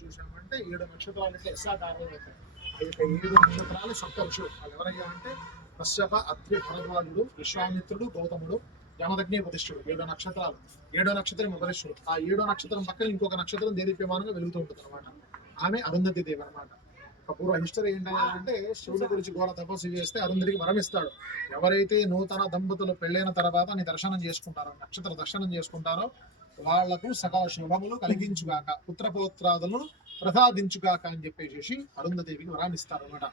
చూసామంటే ఏడు నక్షత్రాలు ఇట్లా ఎస్సాకారంలో అవుతాయి ఆ యొక్క ఏడు నక్షత్రాలు సప్త ఋషులు వాళ్ళు ఎవరయ్యా అంటే కశ్యప అత్రి భరద్వాజుడు విశ్వామిత్రుడు గౌతముడు యమదగ్ని ఉపదిష్టుడు ఏడో నక్షత్రాలు. ఏడో నక్షత్రం ఉపదిష్టుడు ఆ ఏడో నక్షత్రం పక్కన ఇంకొక నక్షత్రం దేదీప్యమానంగా వెలుగుతూ ఉంటుంది అనమాట ఆమె అరుంధతి దేవి అనమాట ఒక పూర్వ హిస్టరీ ఏంటంటే శివుడు గురించి ఘోర తపస్సు చేస్తే అరుంధతికి వరం ఇస్తాడు. ఎవరైతే నూతన దంపతులు పెళ్ళైన తర్వాత నీ దర్శనం చేసుకుంటారో నక్షత్ర దర్శనం చేసుకుంటారో వాళ్ళకు సకల శుభములు కలిగించుగాక పుత్రపోత్రాదులను ప్రసాదించుగాక అని చెప్పేసి అరుంధదేవికి వరాన్ని ఇస్తారు అనమాట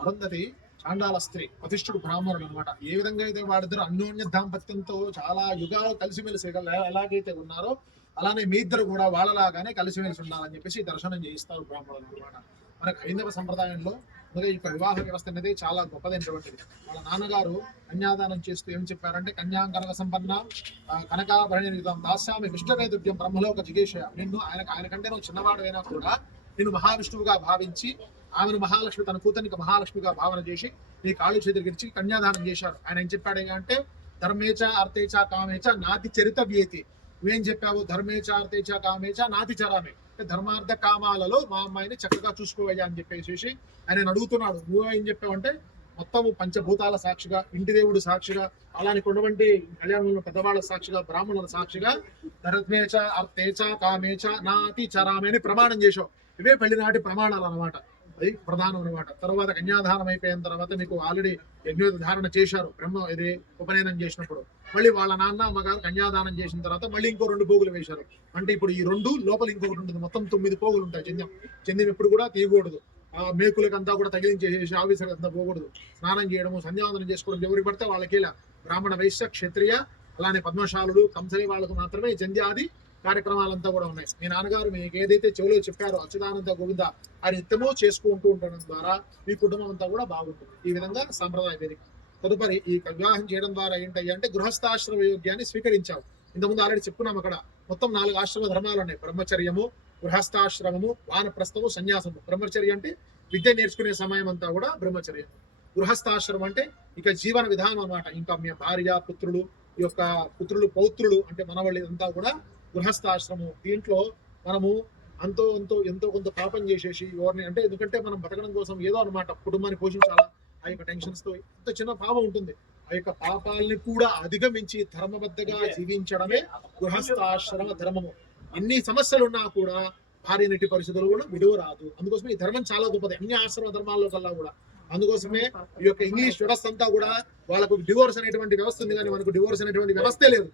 అరుంధతి చాండాల స్త్రీ ప్రతిష్ఠుడు బ్రాహ్మణుడు అనమాట ఏ విధంగా అయితే వాడిద్దరు అన్యోన్య దాంపత్యంతో చాలా యుగాలు కలిసిమెలిసి ఎలాగైతే ఉన్నారో అలానే మీ ఇద్దరు కూడా వాళ్ళలాగానే కలిసిమెలిసి ఉండాలని చెప్పేసి దర్శనం చేయిస్తారు బ్రాహ్మణులు అనమాట మన హైందవ సంప్రదాయంలో మరి ఈ యొక్క వివాహ వ్యవస్థ అనేది చాలా గొప్పదైనటువంటిది వాళ్ళ నాన్నగారు కన్యాదానం చేస్తూ ఏం చెప్పారంటే కన్యాంగనక సంపన్న కనకాభరణి యుధం దాస్యామి విష్ణువేదుభ్యం బ్రహ్మలోక జిగేషయ నిన్ను ఆయన ఆయన కంటే నువ్వు చిన్నవాడైనా కూడా నేను మహావిష్ణువుగా భావించి ఆమెను మహాలక్ష్మి తన కూతురికి మహాలక్ష్మిగా భావన చేసి నీ కాళ్ళు చేతికిచ్చి కన్యాదానం చేశారు. ఆయన ఏం చెప్పాడు అంటే ధర్మేచ అర్థేచ కామేచ నాతి చరిత వ్యతి నువ్వేం చెప్పావు? ధర్మేచ అర్థేచ కామేచ నాతి చరామే. ధర్మార్థ కామాలలో మా అమ్మాయిని చక్కగా చూసుకోవయ్యా అని చెప్పేసి ఆయన అడుగుతున్నాడు. నువ్వేం చెప్పావంటే మొత్తము పంచభూతాల సాక్షిగా ఇంటి దేవుడు సాక్షిగా అలానే ఉన్నటువంటి కళ్యాణంలో పెద్దవాళ్ళ సాక్షిగా బ్రాహ్మణుల సాక్షిగా ధరత్మేచ అర్థేచ కామేచ నాతి చరామే అని ప్రమాణం చేశావు. ఇవే పెళ్ళి నాటి ప్రమాణాలు అన్నమాట. అది ప్రధానం అనమాట తర్వాత కన్యాదానం అయిపోయిన తర్వాత మీకు ఆల్రెడీ యజ్ఞోధారణ చేశారు. బ్రహ్మ ఇది ఉపనయనం చేసినప్పుడు. మళ్ళీ వాళ్ళ నాన్న అమ్మగారు కన్యాదానం చేసిన తర్వాత మళ్ళీ ఇంకో రెండు పోగులు వేశారు. అంటే ఇప్పుడు ఈ రెండు లోపల ఇంకొకటి ఉంటుంది. మొత్తం తొమ్మిది పోగులు ఉంటాయి చంద్యం చంద్యం ఎప్పుడు కూడా తీయకూడదు. ఆ మేకులకంతా కూడా తగిలించేసేసి ఆఫీసర్ అంతా పోకూడదు. స్నానం చేయడము సంధ్యావందనం చేసుకోవడం ఎవరికి పడితే వాళ్ళకి బ్రాహ్మణ వైశ్య క్షత్రియ అలానే పద్మశాలుడు కంసలి వాళ్ళకు మాత్రమే ఈ కార్యక్రమాలంతా కూడా ఉన్నాయి. మీ నాన్నగారు మీకు ఏదైతే చెవిలో చెప్పారో అచ్యుతానంద గోవింద ఆ నిత్యమో చేసుకుంటూ ఉండడం ద్వారా మీ కుటుంబం అంతా కూడా బాగుంటుంది. ఈ విధంగా సాంప్రదాయ వేదిక. తదుపరి ఈ వివాహం చేయడం ద్వారా ఏంటయ్యా అంటే గృహస్థాశ్రమ యోగ్యాన్ని స్వీకరించావు. ఇంతకుముందు ఆల్రెడీ చెప్పుకున్నాం అక్కడ. మొత్తం నాలుగు ఆశ్రమ ధర్మాలు ఉన్నాయి. బ్రహ్మచర్యము గృహస్థాశ్రమము వానప్రస్థము సన్యాసము. బ్రహ్మచర్య అంటే విద్య నేర్చుకునే సమయం అంతా కూడా బ్రహ్మచర్యం. గృహస్థాశ్రమం అంటే ఇక జీవన విధానం అన్నమాట. ఇంకా మీ భార్య పుత్రులు ఈ యొక్క పుత్రులు పౌత్రులు అంటే మనవాళ్ళు ఇదంతా కూడా గృహస్థాశ్రమం. దీంట్లో మనము అంతో అంతో ఎంతో కొంత పాపం చేసేసి ఎవరిని అంటే ఎందుకంటే మనం బతకడం కోసం ఏదో అన్నమాట కుటుంబాన్ని పోషించాలా ఆ యొక్క టెన్షన్స్తో ఇంత చిన్న పాపం ఉంటుంది. ఆ యొక్క పాపాలని కూడా అధిగమించి ధర్మబద్ధగా జీవించడమే గృహస్థాశ్రమ ధర్మము. ఎన్ని సమస్యలు ఉన్నా కూడా భార్య నెట్టి పరిస్థితులు కూడా విడువ రాదు అందుకోసమే ఈ ధర్మం చాలా గొప్పది. అన్ని ఆశ్రమ ధర్మాల్లో కల్లా కూడా. అందుకోసమే ఈ యొక్క ఇంగ్లీష్ వ్యవస్థ అంతా కూడా వాళ్ళకు డివోర్స్ అనేటువంటి వ్యవస్థ ఉంది కానీ మనకు డివోర్స్ అనేటువంటి వ్యవస్థే లేదు.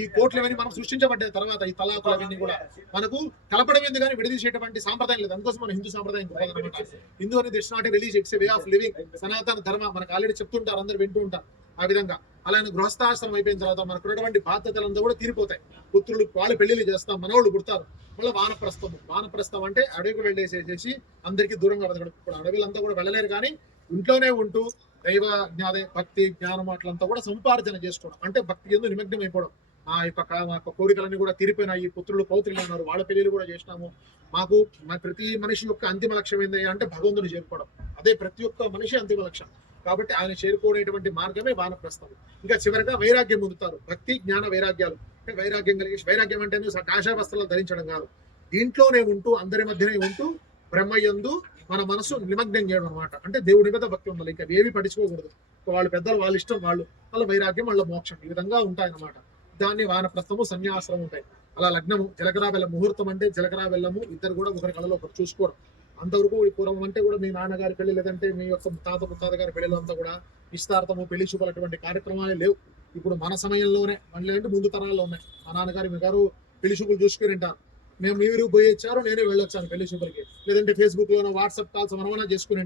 ఈ కోట్లు ఇవన్నీ మనం సృష్టించబడ్డాయి తర్వాత ఈ తలాకులు అవన్నీ కూడా. మనకు కలపడం ఎందుకు కానీ విడదీసేటువంటి సాంప్రదాయం లేదు. అందుకోసం మన హిందూ సాంప్రదాయం గొప్పదన్నమాట. హిందూ అనేది it's not religion it's way of living. Sanatana Dharma మనకు ఆల్రెడీ చెప్తుంటారు అందరు వింటూ ఉంటారు ఆ విధంగా. అలానే గృహస్థాశ్రమం అయిపోయిన తర్వాత మనకు ఉన్నటువంటి బాధ్యతలంతా కూడా తీరిపోతాయి. పుత్రులు వాళ్ళు పెళ్ళిళ్ళు చేస్తాం మనవాళ్ళు పుడతారు. మళ్ళీ వానప్రస్థం వానప్రస్థం అంటే అడవికి వెళ్ళేసేసేసి అందరికీ దూరంగా బతకడం. ఇప్పుడు అడవిలంతా కూడా వెళ్ళలేరు కానీ ఇంట్లోనే ఉంటూ దైవ జ్ఞాదే భక్తి జ్ఞానం అట్లంతా కూడా సముపార్జన చేసుకోవడం. అంటే భక్తి ఎందు నిమగ్నం అయిపోవడం ఆ యొక్క మా యొక్క కోరికలన్నీ కూడా తీరిపోయినాయి. పుత్రులు పౌత్రులు ఉన్నారు. వాళ్ళ పెళ్ళిళ్ళు కూడా చేసినాము. మాకు మా ప్రతి మనిషి యొక్క అంతిమ లక్ష్యం ఏంటి అంటే భగవంతుని చేరుకోవడం. అదే ప్రతి ఒక్క మనిషి అంతిమ లక్ష్యం. కాబట్టి ఆయన చేరుకునేటువంటి మార్గమే వానప్రస్థం ఇంకా చివరిగా వైరాగ్యం పొందుతారు. భక్తి జ్ఞాన వైరాగ్యాలు. అంటే వైరాగ్యం కలిగి వైరాగ్యం అంటే ఏందో కాషాయ వస్త్రాలు ధరించడం కాదు. దీంట్లోనే ఉంటూ అందరి మధ్యనే ఉంటూ బ్రహ్మయందు మన మనసు నిమగ్నం చేయడం అనమాట అంటే దేవుడి మీద భక్తి ఉండాలి. ఇంకా ఏవి పట్టించుకోకూడదు. వాళ్ళ పెద్దలు వాళ్ళ ఇష్టం వాళ్ళు వాళ్ళ వైరాగ్యం వాళ్ళ మోక్షం ఈ విధంగా ఉంటాయన్నమాట. దాన్ని వానప్రస్థము సన్యాసనం ఉంటాయి. అలా లగ్నము జలకరా బెల్లం ముహూర్తం అంటే జలకరా బెల్లము ఇద్దరు కూడా ఒకరి కళలో ఒకరు చూసుకోవడం. అంతవరకు ఈ పూర్వం అంటే కూడా మీ నాన్నగారి పెళ్ళి లేదంటే మీ యొక్క తాత ముత్తాత గారి పెళ్ళిలో అంతా కూడా నిశ్చితార్థము పెళ్ళి చూపులు అటువంటి కార్యక్రమాలే లేవు. ఇప్పుడు మన సమయంలోనే మళ్ళీ అంటే ముందు తరాల్లో ఉన్నాయి మా నాన్నగారు మీ గారు పెళ్ళి చూపులు చూసుకుని ఉంటారు. మేము మీరు పోయి వచ్చారు నేనే వెళ్ళొచ్చాను పెళ్ళి చూపులకి. లేదంటే ఫేస్బుక్ లోనో వాట్సాప్ కాల్స్ మనమన్నా చేసుకుని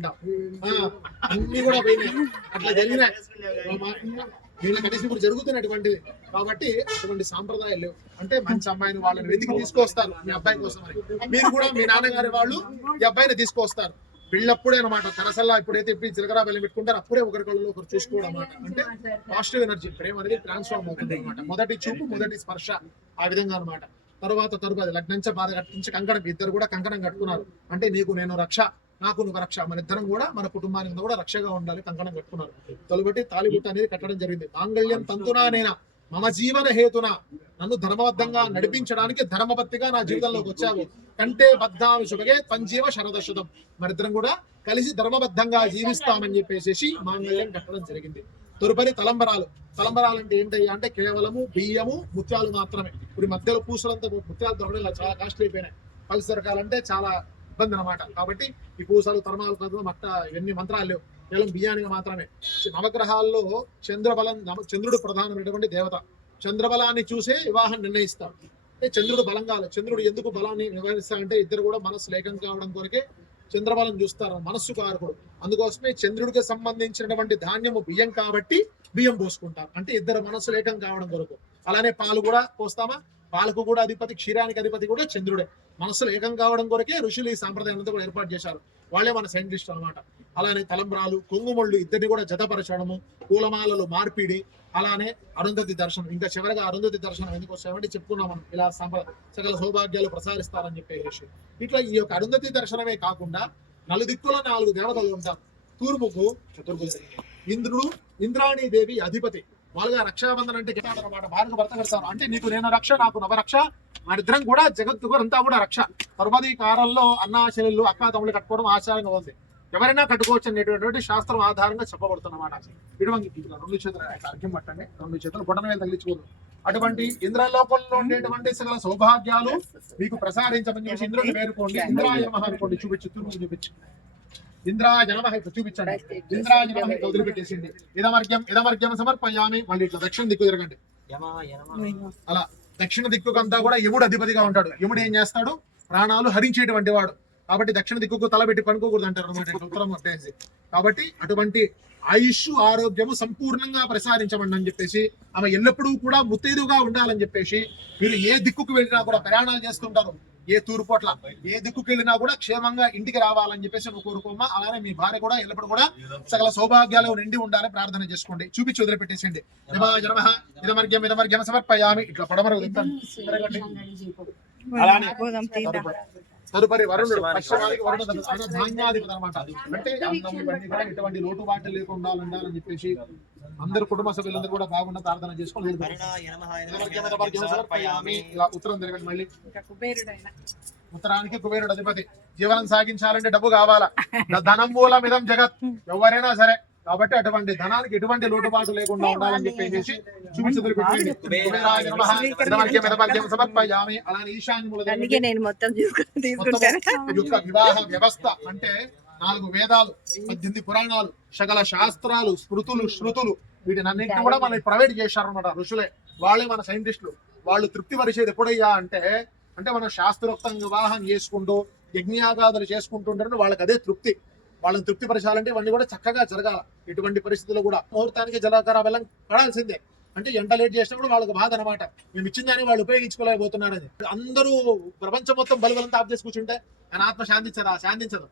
అన్ని కూడా పోయినాయి. అట్లా జరిగినాయి. వీళ్ళ కనీసం ఇప్పుడు జరుగుతున్నటువంటిది. కాబట్టి అటువంటి సాంప్రదాయాలు లేవు. అంటే మంచి అమ్మాయిని వాళ్ళని వెతికి తీసుకొస్తారు మీ అబ్బాయి కోసం అని. మీరు కూడా మీ నాన్నగారి వాళ్ళు ఈ అబ్బాయిని తీసుకొస్తారు. వీళ్ళప్పుడే అనమాట తరసల్లా ఇప్పుడైతే ఇప్పుడు చిలకరా బెల్లం పెట్టుకుంటారు అప్పుడే ఒకరి కళ్ళలో ఒకరు చూసుకోవడం అనమాట అంటే పాజిటివ్ ఎనర్జీ ప్రేమ అనేది ట్రాన్స్ఫార్మ్ అవుతుంది అనమాట మొదటి చూపు మొదటి స్పర్శ ఆ విధంగా అనమాట తర్వాత తరువాత లగ్నంచ బాధ కట్టించి కంకణం ఇద్దరు కూడా కంకణం కట్టుకున్నారు. అంటే నీకు నేను రక్ష నాకు నువ్వు రక్ష. మన ఇద్దరం కూడా మన కుటుంబానికి కూడా రక్షగా ఉండాలి కంకణం కట్టుకున్నారు. తొలబట్టి తాలిబుట్ట అనేది కట్టడం జరిగింది. మాంగళ్యం తంతునా నేనా? మమ జీవన హేతున? నన్ను ధర్మబద్ధంగా నడిపించడానికి ధర్మబత్తిగా నా జీవితంలోకి వచ్చావు. కంటే బద్ధామి శుభగే పంజీవ శరదశతం. మరిద్దరం కూడా కలిసి ధర్మబద్ధంగా జీవిస్తామని చెప్పేసి మాంగళ్యం కట్టడం జరిగింది. తదుపరి తలంబరాలు. తలంబరాలు అంటే ఏంటయ్యా అంటే కేవలము బియ్యము ముత్యాలు మాత్రమే. ఇప్పుడు మధ్యలో పూసలంతా ముత్యాలు దొరకడం ఇలా చాలా కాస్ట్లీ అయిపోయినాయి. పల్స్ దొరకాలంటే చాలా ఇబ్బంది అనమాట కాబట్టి ఈ పూసలు తరమాలు కథలు మట్ట ఇవన్నీ మంత్రాలు లేవు. కేవలం బియ్యానికి మాత్రమే. నవగ్రహాల్లో చంద్రబలం చంద్రుడు ప్రధానమైనటువంటి దేవత. చంద్రబలాన్ని చూసే వివాహం నిర్ణయిస్తాడు. అంటే చంద్రుడు బలం కాదు. చంద్రుడు ఎందుకు బలాన్ని నిర్వహిస్తాడంటే ఇద్దరు కూడా మనస్సు లేఖం కావడం కొరకే చంద్రబలం చూస్తారు మనస్సు కారకుడు అందుకోసమే చంద్రుడికి సంబంధించినటువంటి ధాన్యము బియ్యం కాబట్టి బియ్యం పోసుకుంటారు. అంటే ఇద్దరు మనస్సులు ఏకం కావడం కొరకు. అలానే పాలు కూడా పోస్తామా? పాలకు కూడా అధిపతి క్షీరానికి అధిపతి కూడా చంద్రుడే. మనస్సులు ఏకం కావడం కొరకే ఋషులు ఈ సాంప్రదాయం అంతా కూడా ఏర్పాటు చేశారు. వాళ్ళే మన సైంటిస్ట్ అన్నమాట. అలానే తలంబ్రాలు కొంగుమళ్ళు ఇద్దరిని కూడా జతపరచడము పూలమాలలు మార్పిడి అలానే అరుంధతి దర్శనం. ఇంకా చివరిగా అరుంధతి దర్శనం ఎందుకు వస్తామంటే చెప్పుకున్నాం మనం. ఇలా సంపద సకల సౌభాగ్యాలు ప్రసారిస్తారని చెప్పేసి ఇట్లా ఈ యొక్క అరుంధతి దర్శనమే కాకుండా నలుదిక్కుల నాలుగు దేవతలు ఉంటారు తూర్పుకు చతుర్భుజ. ఇంద్రుడు ఇంద్రాణి దేవి అధిపతి. వాళ్ళుగా రక్షాబంధన్ అంటే అనమాట భార్య భర్త పెడతారు అంటే నీకు నేను రక్ష నాకు నవరక్ష మనిద్దరం కూడా జగత్తు అంతా కూడా రక్ష. పర్వతీ కారంలో అన్నా చెల్లెళ్ళు అక్క తమ్ముళ్ళు కట్టుకోవడం ఆచారంగా ఉంది. ఎవరైనా కట్టుకోవచ్చు అనేటటువంటి శాస్త్రం ఆధారంగా చెప్పబడుతున్నమాట. ఇటువంటి ఇట్లా రెండు చేతుల అర్ఘ్యం పట్టండి. రెండు చేతులు బొటన వేలు తగిలించుకోదు. అటువంటి ఇంద్రలోకంలో ఉండేటువంటి సకల సౌభాగ్యాలు మీకు ప్రసాదించమని చెప్పి ఇంద్రుని వేరుకోండి ఇంద్రాయ నమః అనుకోండి. చూపించు తిరుగు చూపించు. ఇంద్రాయ నమః చూపించండి. ఇంద్రాయ నమ వదిలిపెట్టేసింది. ఇదమర్గ్యం ఇదమర్గ్యం సమర్పయామి. మళ్ళీ ఇట్లా దక్షిణ దిక్కు తిరగండి. అలా దక్షిణ దిక్కుకంతా కూడా యముడు అధిపతిగా ఉంటాడు. యముడు ఏం చేస్తాడు? ప్రాణాలు హరించేటువంటి వాడు. కాబట్టి దక్షిణ దిక్కుకు తలబెట్టి పనుకోకూడదు అంటారు అనమాట ఉత్తరం అట్టేసి కాబట్టి అటువంటి ఆయుష్ ఆరోగ్యము సంపూర్ణంగా ప్రసాదించమండి అని చెప్పేసి ఆమె ఎల్లప్పుడూ కూడా ముత్తైదుగా ఉండాలని చెప్పేసి మీరు ఏ దిక్కుకు వెళ్ళినా కూడా ప్రయాణాలు చేస్తుంటారు. ఏ తూర్పు అట్లా ఏ దిక్కుకు వెళ్ళినా కూడా క్షేమంగా ఇంటికి రావాలని చెప్పేసి నువ్వు కోరుకోమ్మా. అలానే మీ భార్య కూడా ఎల్లప్పుడు కూడా సకల సౌభాగ్యాలు నిండి ఉండాలని ప్రార్థన చేసుకోండి. చూపించి వదిలిపెట్టేసండి జమాయ నమః ఇదమర్గ్యం ఇదమర్గ్యం సమర్పయామి. ఇట్లా పడమర అలానే తదుపరి- వరుణుడు పశ్చిమానికి వరుణుడు. ధాన్యాధిపతి అనమాట అంటే అన్నం ఇవన్నీ కూడా ఎటువంటి లోటుబాటు లేకుండా ఉండాలని చెప్పేసి అందరు కుటుంబ సభ్యులందరూ కూడా బాగుండా ప్రార్థన చేసుకొని ఇలా ఉత్తరం తిరగండి మళ్ళీ. ఉత్తరానికి కుబేరుడు అధిపతి. జీవనం సాగించాలంటే డబ్బు కావాలా? ధనం మూలం ఇదం జగత్. ఎవరైనా సరే కాబట్టి అటువంటి ధనానికి ఎటువంటి లోటుపాటు లేకుండా ఉండాలని చెప్పేసి సమర్పయామి. అలానే నేను మొత్తం యొక్క వివాహ వ్యవస్థ అంటే నాలుగు వేదాలు పద్దెనిమిది పురాణాలు సకల శాస్త్రాలు స్మృతులు శృతులు వీటినన్నింటినీ కూడా మనకి ప్రైవేట్ చేశారన్నమాట ఋషులే. వాళ్ళే మన సైంటిస్టులు. వాళ్ళు తృప్తి పరిచేది ఎప్పుడయ్యా అంటే అంటే మనం శాస్త్రోక్తంగా వివాహం చేసుకుంటూ యజ్ఞయాగాదులు చేసుకుంటుంటారు వాళ్ళకి అదే తృప్తి. వాళ్ళని తృప్తిపరచాలంటే ఇవన్నీ కూడా చక్కగా జరగాల. ఎటువంటి పరిస్థితుల్లో కూడా ముహూర్తానికి జలాకార బెల్లం పడాల్సిందే. అంటే ఎంత లేట్ చేసినా కూడా వాళ్ళకి బాధ అనమాట మేము ఇచ్చిన దాన్ని వాళ్ళు ఉపయోగించుకోలేకపోతున్నారని. అందరూ ప్రపంచం మొత్తం బలబలంతా ఆఫ్ చేసి కూర్చుంటే ఆయన ఆత్మ శాంతించదా శాంతించదు.